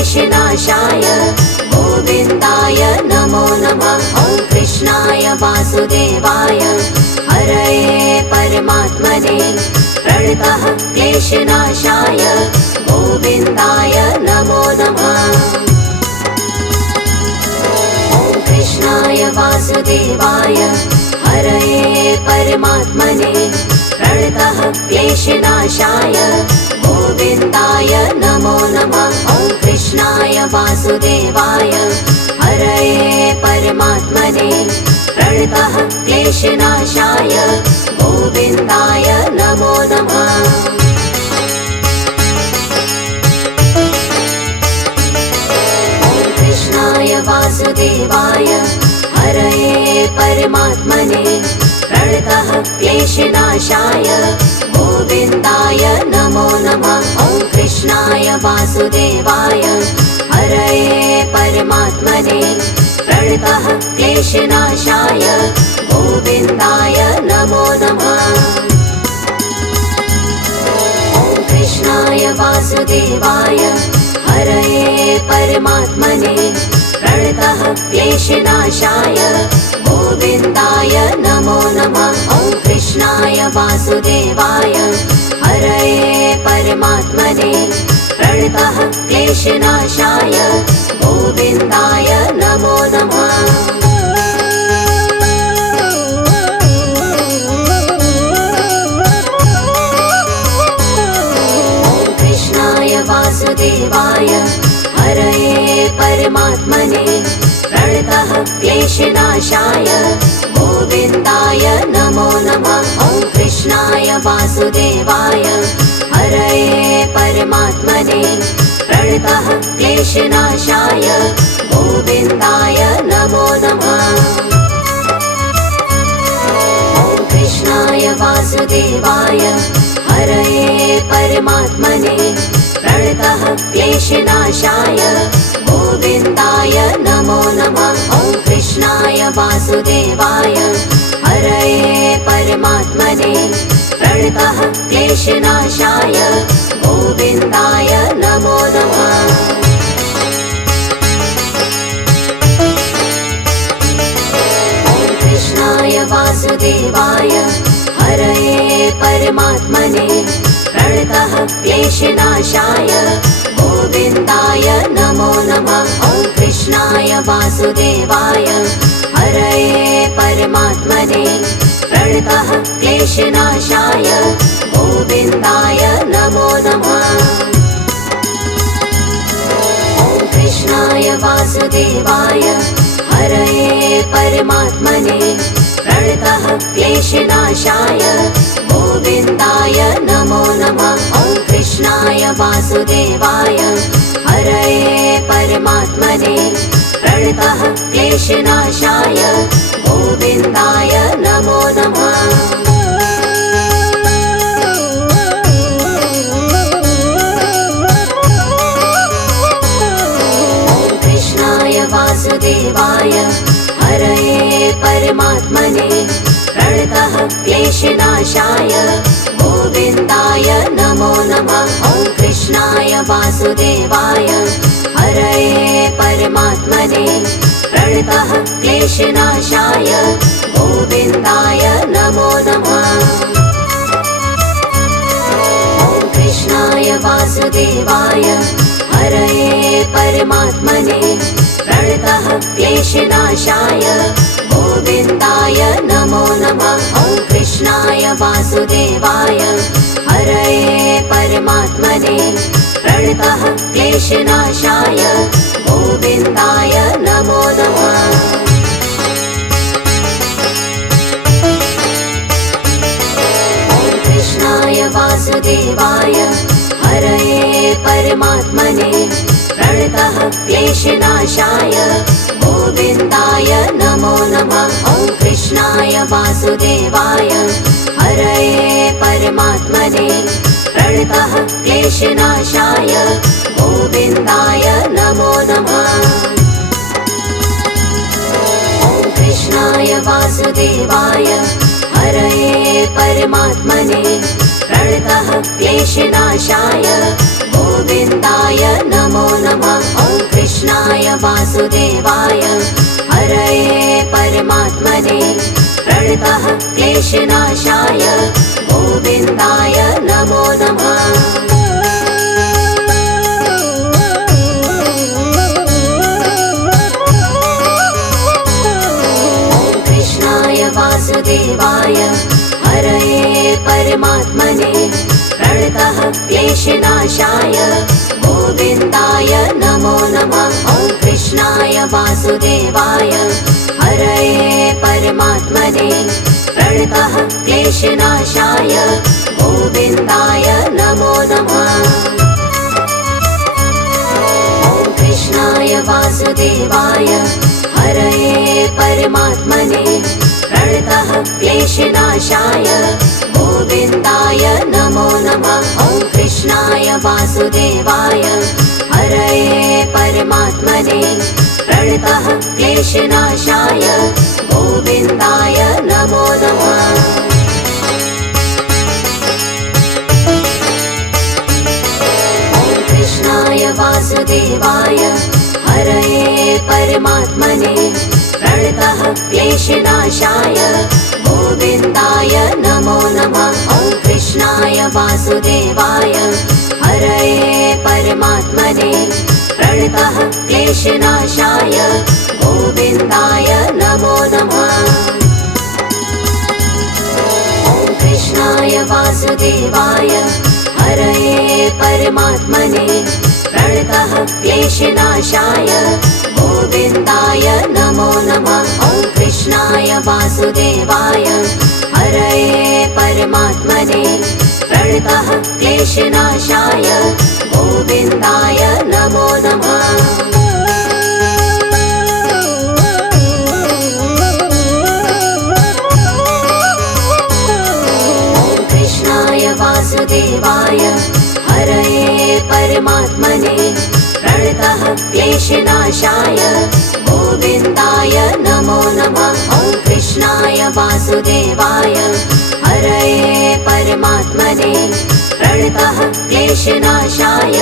क्लेशनाशाय गोविन्दाय नमो नमः। ॐ कृष्णाय वासुदेवाय हरये परमात्मने प्रणतः क्लेशनाशाय गोविन्दाय नमो नमः। ॐ कृष्णाय वासुदेवाय हरये परमात्मने प्रणतः क्लेशनाशाय गोविन्दाय नमो नमः। ॐ कृष्णाय वासुदेवाय हरये परमात्मने प्रणतः क्लेशनाशाय गोविन्दाय नमो नमः। ॐ कृष्णाय वासुदेवाय हरये परमात्मने प्रणतः क्लेशनाशाय गोविन्दाय नमो नमः। ॐ कृष्णाय वासुदेवाय हरये परमात्मने प्रणतः क्लेशनाशाय गोविन्दाय नमो नमः। ॐ कृष्णाय वासुदेवाय हरये परमात्मने प्रणतः क्लेशनाशाय गोविन्दाय नमो नमः। ॐ कृष्णाय वासुदेवाय हरये परमात्मने प्रणतः क्लेशनाशाय गोविन्दाय नमो नमः। ॐ कृष्णाय वासुदेवाय हरये परमात्मने प्रणतः क्लेशनाशाय गोविन्दाय नमो नमः। ॐ कृष्णाय वासुदेवाय हरये परमात्मने प्रणतः क्लेशनाशाय गोविन्दाय नमो नमः। ॐ कृष्णाय वासुदेवाय हरये परमात्मने प्रणतः क्लेशनाशाय गोविन्दाय नमो नमः। ॐ कृष्णाय वासुदेवाय हरये परमात्मने प्रणतः क्लेशनाशाय गोविन्दाय नमो नमः। ॐ कृष्णाय वासुदेवाय हरये परमात्मने प्रणतः क्लेशनाशाय गोविन्दाय नमो नमः। ॐ कृष्णाय वासुदेवाय हरये परमात्मने प्रणतः क्लेशनाशाय गोविन्दाय नमो नमः। ॐ कृष्णाय वासुदेवाय हरये परमात्मने प्रणतः क्लेशनाशाय गोविन्दाय नमो नमः। ॐ कृष्णाय वासुदेवाय हरये परमात्मने प्रणतः क्लेशनाशाय गोविन्दाय नमो नमः। ॐ कृष्णाय वासुदेवाय हरये परमात्मने प्रणतः क्लेशनाशाय गोविन्दाय नमो नमः। ॐ कृष्णाय वासुदेवाय हरये परमात्मने प्रणतः क्लेशनाशाय गोविन्दाय नमो नमः। ॐ कृष्णाय वासुदेवाय हरये परमात्मने प्रणतः क्लेशनाशाय गोविन्दाय नमो नमः। ॐ कृष्णाय वासुदेवाय हरये परमात्मने प्रणतः क्लेशनाशाय गोविन्दाय नमो नमः। ॐ कृष्णाय वासुदेवाय हरये परमात्मने प्रणतः क्लेशनाशाय गोविन्दाय नमो नमः। ॐ कृष्णाय वासुदेवाय हरये परमात्मने प्रणतः क्लेशनाशाय गोविन्दाय नमो नमः। ॐ कृष्णाय वासुदेवाय हरये परमात्मने प्रणतः क्लेशनाशाय गोविन्दाय नमो नमः। वासुदेवाय हरये परमात्मने प्रणतः क्लेशनाशाय गोविन्दाय नमो नमः। वासुदेवाय हरये परमात्मने प्रणतः क्लेशनाशाय गोविन्दाय नमो नमः। ॐ कृष्णाय वासुदेवाय हरये परमात्मने प्रणतः क्लेशनाशाय गोविन्दाय नमो नमः। ॐ कृष्णाय वासुदेवाय हरये परमात्मने प्रणतः क्लेशनाशाय गोविन्दाय नमो नमः। ॐ कृष्णाय वासुदेवाय हरये परमात्मने प्रणतः क्लेशनाशाय गोविन्दाय नमो नमः। ॐ कृष्णाय वासुदेवाय हरये परमात्मने प्रणतः क्लेशनाशाय गोविन्दाय नमो नमः। ॐ कृष्णाय वासुदेवाय हरये परमात्मने प्रणतः क्लेशनाशाय गोविन्दाय नमो नमः। ॐ कृष्णाय वासुदेवाय हरये परमात्मने प्रणतः क्लेशनाशाय गोविन्दाय नमो नमः। ॐ कृष्णाय वासुदेवाय हरये परमात्मने प्रणतः क्लेशनाशाय गोविन्दाय नमो नमः। ॐ कृष्णाय वासुदेवाय हरये परमात्मने प्रणतः क्लेशनाशाय गोविन्दाय नमो नमः। ॐ कृष्णाय वासुदेवाय हरये परमात्मने प्रणतः क्लेशनाशाय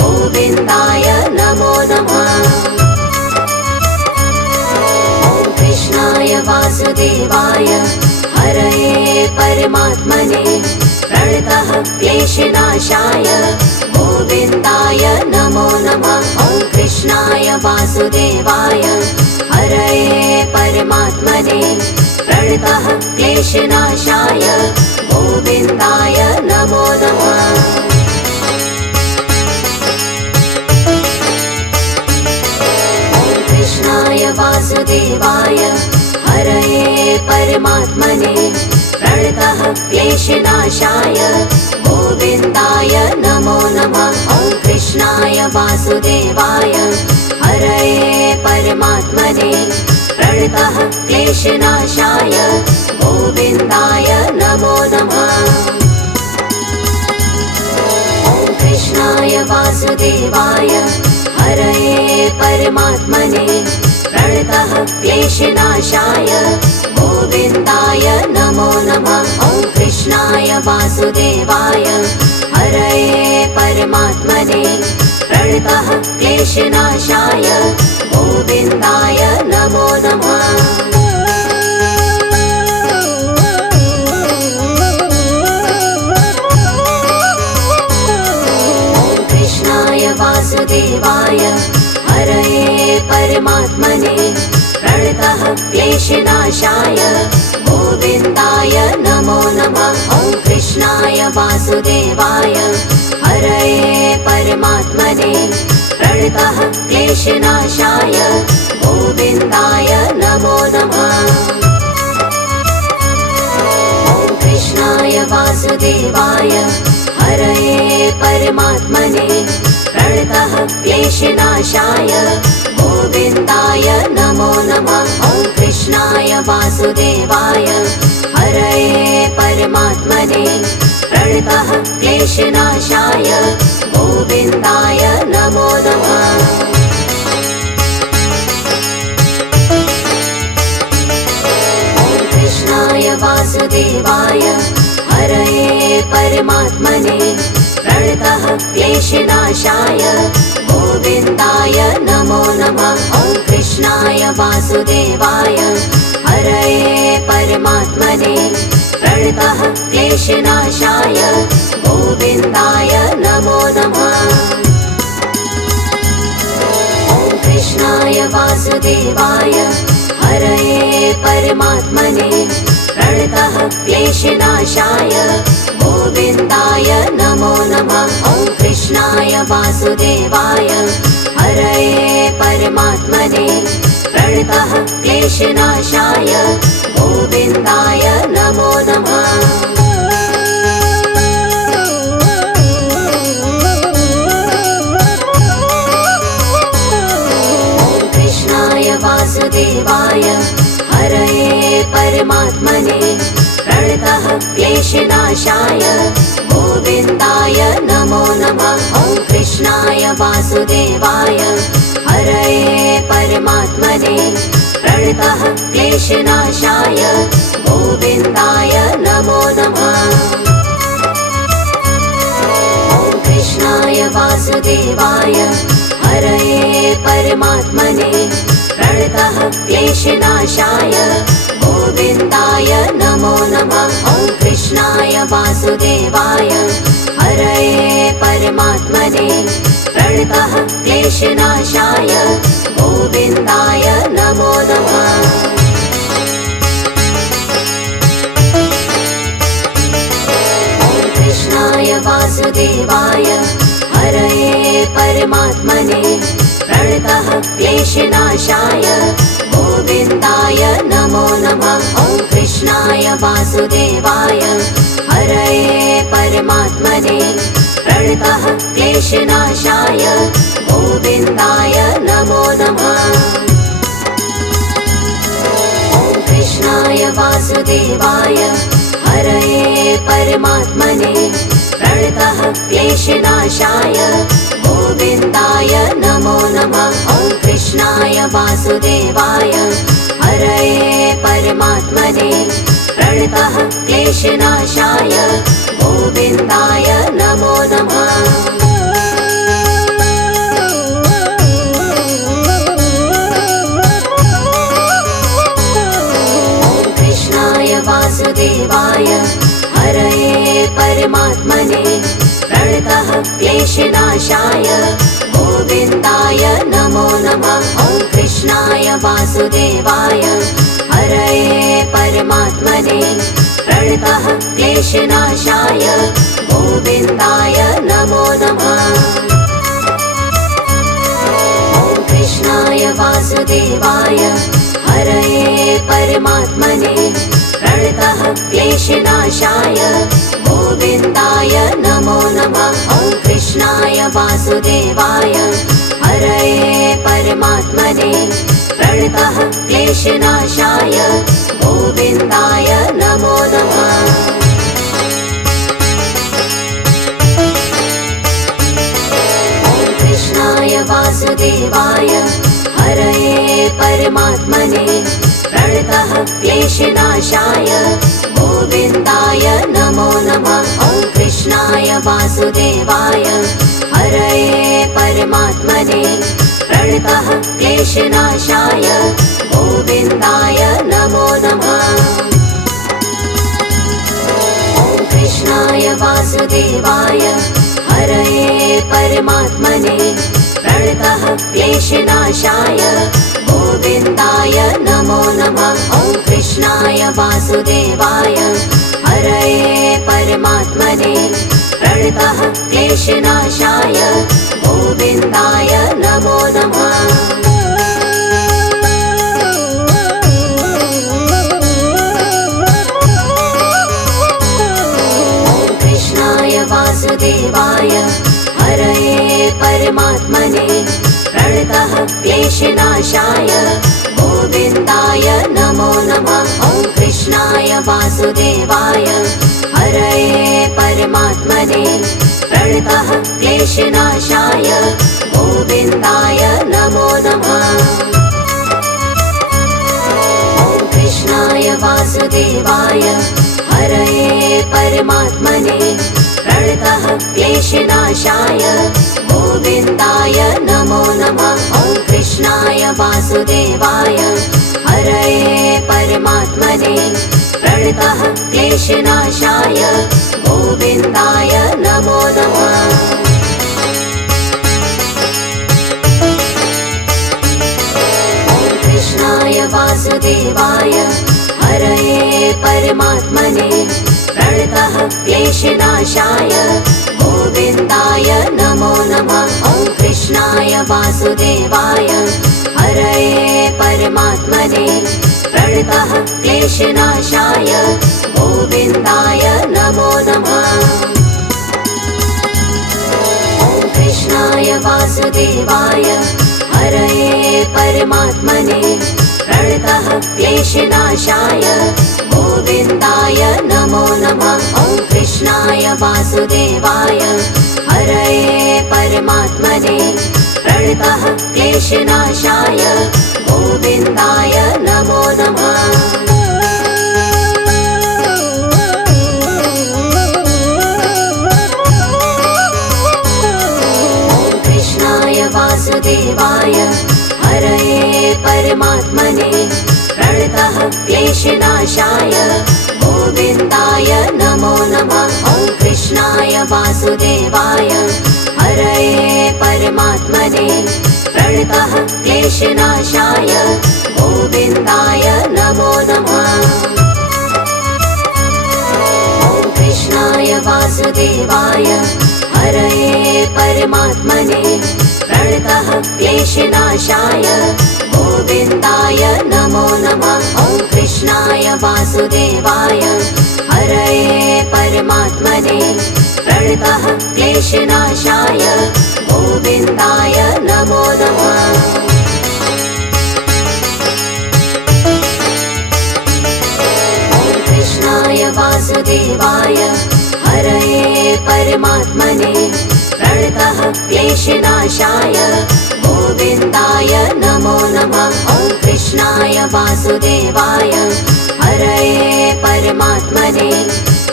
गोविन्दाय नमो नमः। ॐ कृष्णाय वासुदेवाय हरये परमात्मने प्रणतः क्लेशनाशाय गोविन्दाय नमो नमः। ॐ कृष्णाय वासुदेवाय हरये परमात्मने प्रणतः क्लेशनाशाय गोविन्दाय नमो नमः। ॐ कृष्णाय वासुदेवाय हरये परमात्मने प्रणतः क्लेशनाशाय गोविन्दाय नमो नमः। ॐ कृष्णाय वासुदेवाय हरये परमात्मने प्रणतः क्लेशनाशाय गोविन्दाय नमो नमः। ॐ कृष्णाय वासुदेवाय हरये परमात्मने प्रणतः क्लेशनाशाय गोविन्दाय नमो नमः। ॐ कृष्णाय वासुदेवाय हरये परमात्मने प्रणतः क्लेशनाशाय गोविन्दाय नमो नमः। ॐ कृष्णाय वासुदेवाय हरये परमात्मने प्रणतः क्लेशनाशाय गोविन्दाय नमो नमः। ॐ कृष्णाय वासुदेवाय हरये परमात्मने प्रणतः क्लेशनाशाय गोविन्दाय नमो नमः। ॐ कृष्णाय वासुदेवाय हरये परमात्मने प्रणतः क्लेशनाशाय गोविन्दाय नमो नमः। ॐ कृष्णाय वासुदेवाय हरये परमात्मने प्रणतः क्लेशनाशाय गोविन्दाय नमो नमः। ॐ कृष्णाय वासुदेवाय हरये परमात्मने प्रणतः क्लेशनाशाय गोविन्दाय नमो नमः। वासुदेवाय हरये परमात्मने प्रणतः क्लेशनाशाय गोविन्दाय नमो नमः। ॐ कृष्णाय वासुदेवाय हरये परमात्मने प्रणतः क्लेशनाशाय गोविन्दाय नमो नमः। ॐ कृष्णाय वासुदेवाय हरये परमात्मने प्रणतः क्लेशनाशाय गोविन्दाय नमो नमः। ॐ कृष्णाय वासुदेवाय हरये परमात्मने प्रणतः क्लेशनाशाय गोविन्दाय नमो नमः। ॐ कृष्णाय वासुदेवाय हरये परमात्मने प्रणतः क्लेशनाशाय गोविन्दाय नमो नमः। ॐ कृष्णाय वासुदेवाय हरये परमात्मने प्रणतः क्लेशनाशाय गोविन्दाय नमो नमः। ॐ कृष्णाय वासुदेवाय हरये परमात्मने प्रणतः क्लेशनाशाय गोविन्दाय नमो नमः। ॐ कृष्णाय वासुदेवाय हरये परमात्मने प्रणतः क्लेशनाशाय गोविन्दाय नमो नमः। ॐ कृष्णाय वासुदेवाय हरये परमात्मने प्रणतः क्लेशनाशाय गोविन्दाय नमो नमः। ॐ कृष्णाय वासुदेवाय हरये परमात्मने प्रणतः क्लेशनाशाय गोविन्दाय नमो नमः। ॐ कृष्णाय वासुदेवाय हरये परमात्मने प्रणतः क्लेशनाशाय गोविन्दाय नमो नमः। ॐ कृष्णाय वासुदेवाय हरये परमात्मने प्रणतः क्लेशनाशाय गोविन्दाय नमो नमः। ॐ कृष्णाय वासुदेवाय हरये परमात्मने प्रणतः क्लेशनाशाय गोविन्दाय नमो नमः। ॐ कृष्णाय वासुदेवाय हरये परमात्मने प्रणतः क्लेशनाशाय गोविन्दाय नमो नमः। ॐ कृष्णाय वासुदेवाय हरये परमात्मने प्रणतः क्लेशनाशाय गोविन्दाय नमो नमः। ॐ कृष्णाय वासुदेवाय हरये परमात्मने प्रणतः क्लेशनाशाय गोविन्दाय नमो नमः। ॐ कृष्णाय वासुदेवाय हरये परमात्मने प्रणतः क्लेशनाशाय गोविन्दाय नमो नमः। ॐ कृष्णाय वासुदेवाय हरये परमात्मने प्रणतः क्लेशनाशाय गोविन्दाय नमो नमः। ॐ कृष्णाय वासुदेवाय हरये परमात्मने प्रणतः क्लेशनाशाय गोविन्दाय नमो नमः। ॐ कृष्णाय वासुदेवाय हरये परमात्मने प्रणतः क्लेशनाशाय गोविन्दाय नमो नमः। ॐ कृष्णाय वासुदेवाय हरये परमात्मने प्रणतः क्लेशनाशाय गोविन्दाय नमो नमः। ॐ कृष्णाय वासुदेवाय हरये परमात्मने प्रणतः क्लेशनाशाय गोविन्दाय नमो नमः। ॐ कृष्णाय वासुदेवाय क्लेशनाशाय गोविन्दाय नमो नमः। कृष्णाय वासुदेवाय हरये परमात्मने प्रणतः क्लेशनाशाय गोविन्दाय नमो नमः। ॐ कृष्णाय वासुदेवाय हरये परमात्मने प्रणतः क्लेशनाशाय गोविन्दाय नमो नमः। ॐ कृष्णाय वासुदेवाय हरये परमात्मने प्रणतः क्लेशनाशाय गोविन्दाय नमो नमः। ॐ कृष्णाय वासुदेवाय हरये परमात्मने प्रणतः क्लेशनाशाय गोविन्दाय नमो नमः। वासुदेवाय हरये परमात्मने प्रणतः क्लेशनाशाय गोविन्दाय नमो नमः। ॐ कृष्णाय वासुदेवाय हरये परमात्मने प्रणतः क्लेशनाशाय गोविन्दाय नमो नमः। ॐ कृष्णाय वासुदेवाय हरये परमात्मने प्रणतः क्लेशनाशाय गोविन्दाय नमो नमः। ॐ कृष्णाय वासुदेवाय हरये परमात्मने प्रणतः क्लेशनाशाय गोविन्दाय नमो नमः। ॐ कृष्णाय वासुदेवाय हरये परमात्मने प्रणतः क्लेशनाशाय गोविन्दाय नमो नमः। ॐ कृष्णाय वासुदेवाय हरये परमात्मने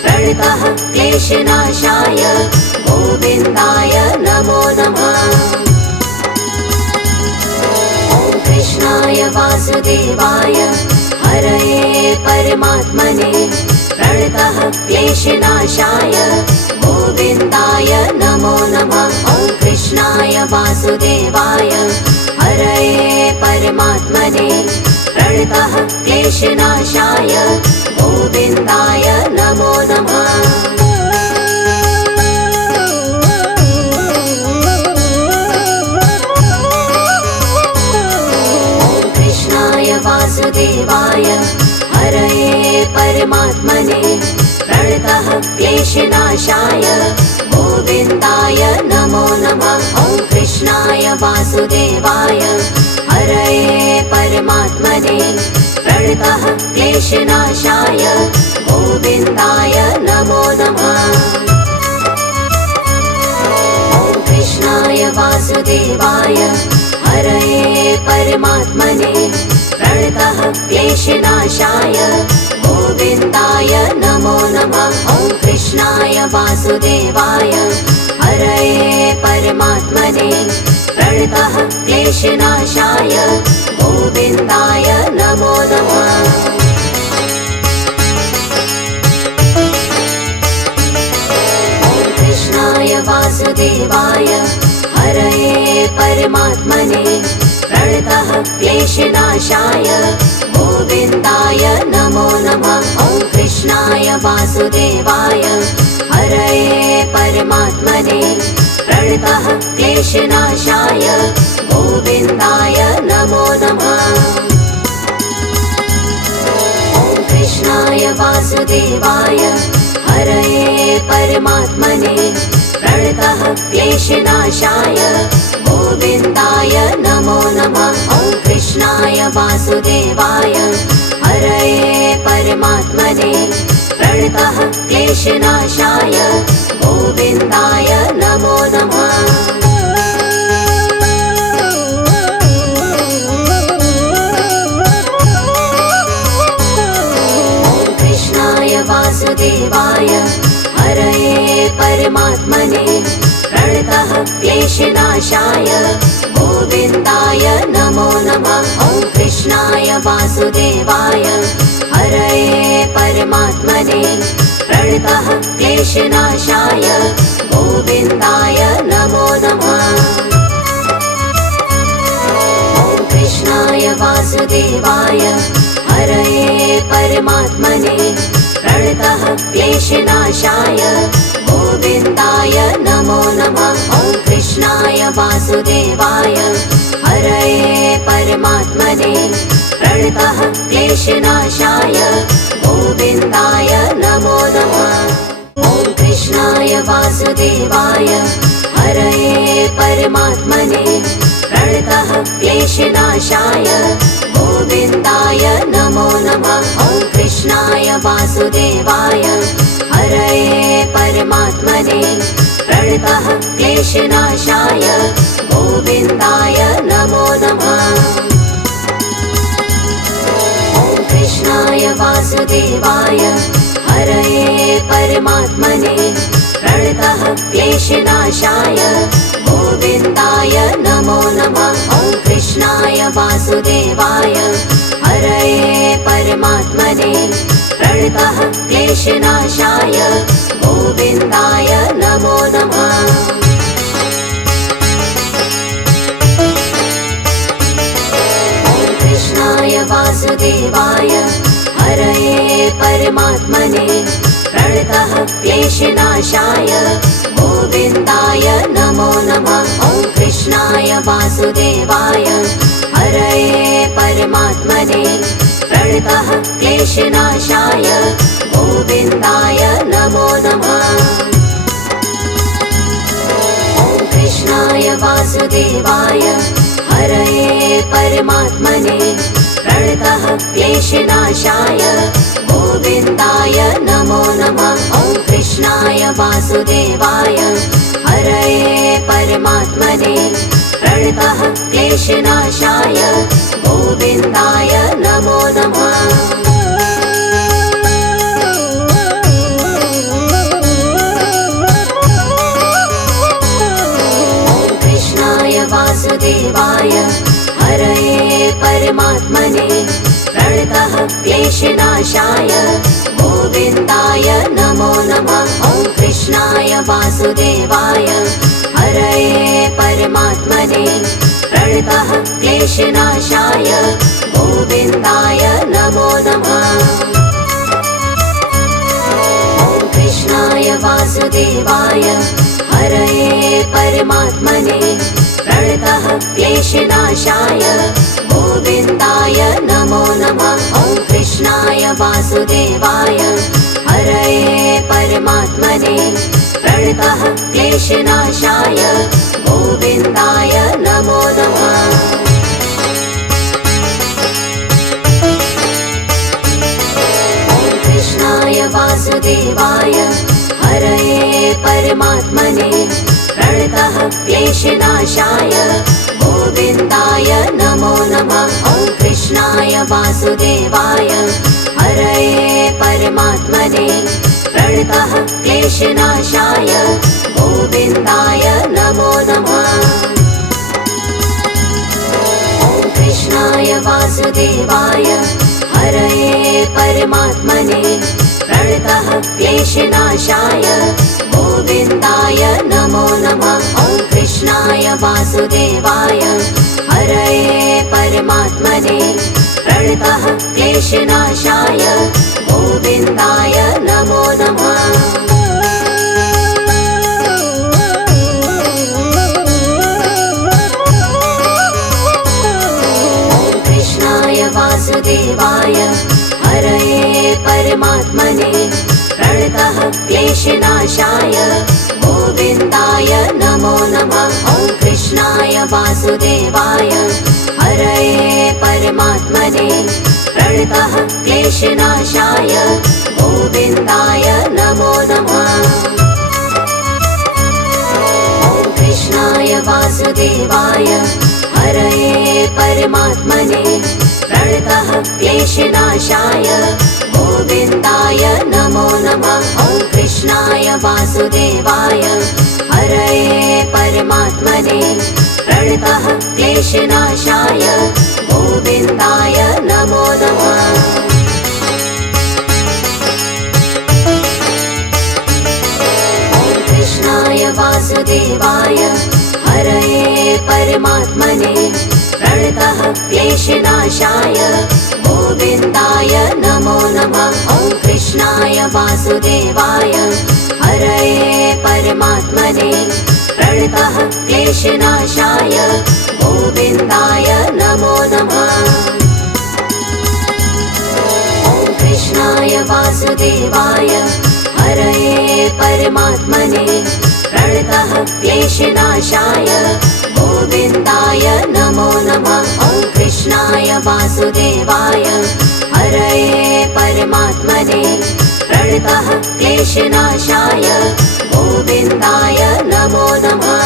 प्रणतः क्लेशनाशाय गोविन्दाय नमो नमः। ॐ कृष्णाय वासुदेवाय हरये परमात्मने प्रणतः क्लेशनाशाय गोविन्दाय नमो नमः। ॐ कृष्णाय वासुदेवाय हरये परमात्मने प्रणतः क्लेशनाशाय गोविन्दाय नमो नमः। ॐ कृष्णाय वासुदेवाय हरये परमात्मने प्रणतः क्लेशनाशाय गोविन्दाय नमो नमः। ॐ कृष्णाय वासुदेवाय हरये परमात्मने प्रणतः क्लेशनाशाय गोविन्दाय नमो नमः। ॐ कृष्णाय वासुदेवाय हरये परमात्मने प्रणतः क्लेशनाशाय गोविन्दाय नमो नमः। ॐ कृष्णाय वासुदेवाय हरये परमात्मने प्रणतः क्लेशनाशाय गोविन्दाय नमो नमः। ॐ कृष्णाय वासुदेवाय हरये परमात्मने प्रणतः क्लेशनाशाय गोविन्दाय नमो नमः। ॐ कृष्णाय वासुदेवाय हरये परमात्मने प्रणतः क्लेशनाशाय गोविन्दाय नमो नमः। ॐ कृष्णाय वासुदेवाय हरये परमात्मने प्रणतः क्लेशनाशाय गोविन्दाय नमो नमः। ॐ कृष्णाय वासुदेवाय हरये परमात्मने प्रणतः क्लेशनाशाय गोविन्दाय नमो नमः। वासुदेवाय हरये परमात्मने प्रणतः क्लेशनाशाय गोविन्दाय नमो नमः। ॐ कृष्णाय वासुदेवाय हरये परमात्मने प्रणतः क्लेशनाशाय गोविन्दाय नमो नमः। ॐ कृष्णाय वासुदेवाय हरये परमात्मने प्रणतः क्लेशनाशाय गोविन्दाय नमो नमः। ॐ कृष्णाय वासुदेवाय हरये परमात्मने प्रणतः क्लेशनाशाय गोविन्दाय नमो नमः। ॐ कृष्णाय वासुदेवाय हरये परमात्मने प्रणतः क्लेशनाशाय गोविन्दाय नमो नमः। ॐ कृष्णाय वासुदेवाय हरये परमात्मने प्रणतः क्लेशनाशाय गोविन्दाय नमो नमः। ॐ कृष्णाय वासुदेवाय हरये परमात्मने प्रणतः क्लेशनाशाय गोविन्दाय नमो नमः। ॐ कृष्णाय वासुदेवाय हरये परमात्मने प्रणतः क्लेशनाशाय गोविन्दाय नमो नमः। ॐ कृष्णाय वासुदेवाय हरये परमात्मने प्रणतः क्लेशनाशाय गोविन्दाय नमो नमः। ॐ कृष्णाय वासुदेवाय हरये परमात्मने प्रणतः क्लेशनाशाय गोविन्दाय नमो नमः। ॐ कृष्णाय वासुदेवाय हरये परमात्मने प्रणतः क्लेशनाशाय गोविन्दाय नमो नमः। ॐ कृष्णाय वासुदेवाय हरये परमात्मने प्रणतः क्लेशनाशाय गोविन्दाय नमो नमः। ॐ कृष्णाय वासुदेवाय हरये परमात्मने प्रणतः क्लेशनाशाय गोविन्दाय नमो नमः। ॐ कृष्णाय वासुदेवाय हरये परमात्मने प्रणतः क्लेशनाशाय गोविन्दाय नमो नमः। ॐ कृष्णाय वासुदेवाय हरये परमात्मने प्रणतः क्लेशनाशाय गोविन्दाय नमो नमः। ॐ कृष्णाय वासुदेवाय हरये परमात्मने प्रणतः क्लेशनाशाय गोविन्दाय नमो नमः। ॐ कृष्णाय वासुदेवाय हरये परमात्मने प्रणतः क्लेशनाशाय गोविन्दाय नमो नमः। ॐ कृष्णाय वासुदेवाय हरये परमात्मने प्रणतः क्लेशनाशाय गोविन्दाय नमो नमः। ॐ कृष्णाय वासुदेवाय हरये परमात्मने प्रणतः क्लेशनाशाय गोविन्दाय नमो नमः। ॐ कृष्णाय वासुदेवाय हरये परमात्मने प्रणतः क्लेशनाशाय गोविन्दाय नमो नमः। ॐ कृष्णाय वासुदेवाय हरये परमात्मने प्रणतः क्लेशनाशाय गोविन्दाय नमो नमः। ॐ कृष्णाय वासुदेवाय हरये परमात्मने प्रणतः क्लेशनाशाय गोविन्दाय नमो नमः। ॐ कृष्णाय वासुदेवाय हरये परमात्मने प्रणतः क्लेशनाशाय गोविन्दाय नमो नमः। ॐ कृष्णाय वासुदेवाय हरये परमात्मने प्रणतः क्लेशनाशाय गोविन्दाय नमो नमः। वासुदेवाय हरये परमात्मने प्रणतः क्लेशनाशाय गोविन्दाय नमो नमः। ॐ कृष्णाय वासुदेवाय हरये परमात्मने प्रणतः क्लेशनाशाय गोविन्दाय नमो नमः। ॐ कृष्णाय वासुदेवाय हरये परमात्मने प्रणतः क्लेशनाशाय गोविन्दाय नमो नमः। ॐ कृष्णाय वासुदेवाय हरये परमात्मने प्रणतः क्लेशनाशाय गोविन्दाय नमो नमः।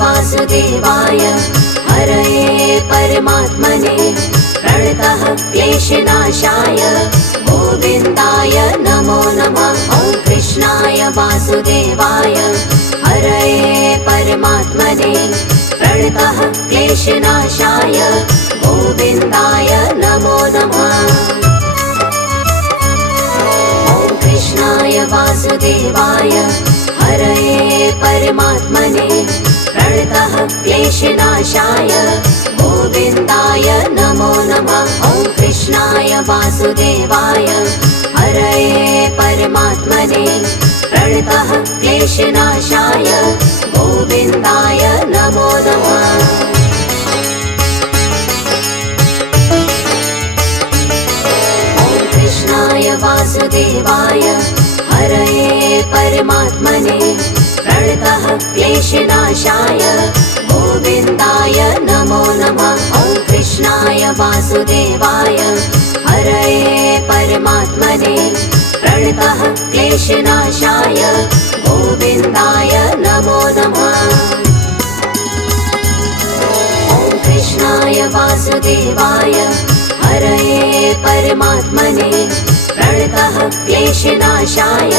वासुदेवाय हरये परमात्मने प्रणतः क्लेशनाशाय गोविन्दाय नमो नमः। ॐ कृष्णाय वासुदेवाय हरये परमात्मने प्रणतः क्लेशनाशाय गोविन्दाय नमो नमः। ॐ कृष्णाय वासुदेवाय हरये परमात्मने प्रणतः क्लेशनाशाय गोविन्दाय नमो नमः। ॐ कृष्णाय वासुदेवाय हरये परमात्मने प्रणतः क्लेशनाशाय गोविन्दाय नमो नमः। ॐ कृष्णाय वासुदेवाय हरये परमात्मने प्रणतः क्लेशनाशाय गोविन्दाय नमो नमः। ॐ कृष्णाय वासुदेवाय हरये परमात्मने प्रणतः क्लेशनाशाय गोविन्दाय नमो नमः। ॐ कृष्णाय वासुदेवाय हरये परमात्मने प्रणतः क्लेशनाशाय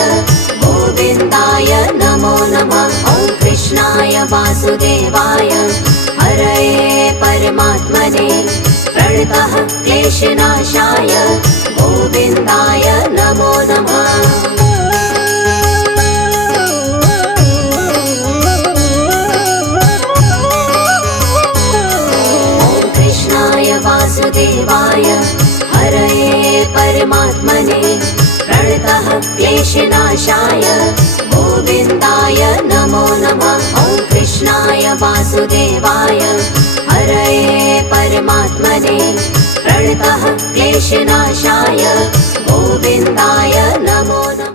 गोविन्दाय नमो नमः। ॐ कृष्णाय वासुदेवाय हरये परमात्मने प्रणतः क्लेशनाशाय गोविन्दाय नमो नमः। ॐ कृष्णाय वासुदेवाय हरये परमात्मने प्रणतः क्लेशनाशाय गोविन्दाय नमो नमः। ॐ कृष्णाय वासुदेवाय हरये परमात्मने प्रणतः क्लेशनाशाय गोविन्दाय नमो नमः।